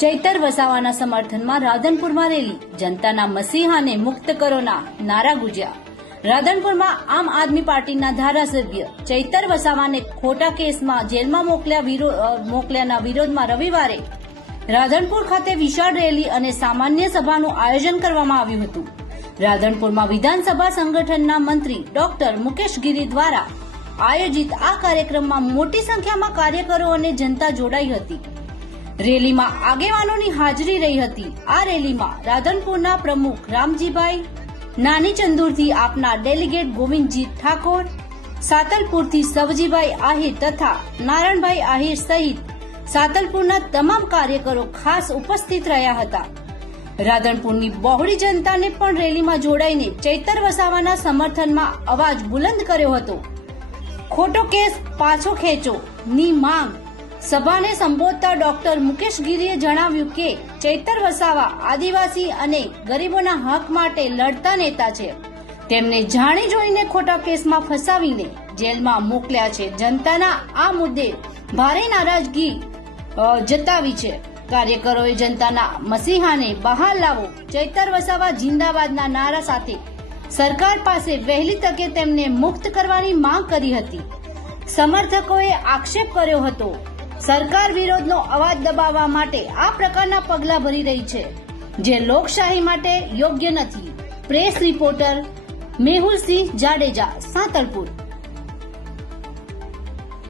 ચૈતર વસાવાના સમર્થનમાં રાધનપુરમાં રેલી, જનતાના મસીહાને મુક્ત કરોના નારા ગુંજ્યા। રાધનપુરમાં આમ આદમી પાર્ટીના ધારાસભ્ય ચૈતર વસાવાને ખોટા કેસમાં જેલમાં મોકલ્યાના વિરોધમાં રવિવારે રાધનપુર ખાતે વિશાળ રેલી અને સામાન્ય સભાનું આયોજન કરવામાં આવ્યું હતું। રાધનપુરમાં વિધાનસભા સંગઠનના મંત્રી ડોક્ટર મુકેશ ગીરી દ્વારા આયોજિત આ કાર્યક્રમમાં મોટી સંખ્યામાં કાર્યકરો અને જનતા જોડાઈ હતી। રેલીમાં આગેવાનોની હાજરી રહી હતી। આ રેલીમાં રાધનપુરના પ્રમુખ રામજીભાઈ, નાની ચંદુરથી આપના ડેલીગેટ ગોવિંદજી ઠાકોર, સાતલપુરથી સવજીભાઈ આહિર તથા નારાયણભાઈ આહિર સહિત સાતલપુરના તમામ કાર્યકરો ખાસ ઉપસ્થિત રહ્યા હતા। રાધનપુરની બહોળી જનતાને પણ રેલીમાં જોડાઈને ચૈતર વસાવાના સમર્થનમાં અવાજ બુલંદ કર્યો હતો। ખોટો કેસ પાછો ખેંચો ની માંગ સભાને સંબોધતા ડોક્ટર મુકેશ ગીરીએ જણાવ્યું કે ચૈતર વસાવા આદિવાસી અને ગરીબોના હક માટે લડતા નેતા છે। તેમને જાણી જોઈને ખોટા કેસમાં ફસાવીને જેલમાં મોકલ્યા છે। જનતાના આ મુદ્દે ભારે નારાજગી જતાવી છે। કાર્યકરોએ જનતાના મસીહાને બહાર લાવો, ચૈતર વસાવા જિંદાબાદના નારા સાથે સરકાર પાસે વહેલી તકે તેમને મુક્ત કરવાની માંગ કરી હતી। સમર્થકોએ આક્ષેપ કર્યો હતો, સરકાર વિરોધનો અવાજ દબાવવા માટે આ પ્રકારના પગલાં ભરી રહી છે, જે લોકશાહી માટે યોગ્ય નથી। Press reporter Mehulsinh Jadeja, Santalpur.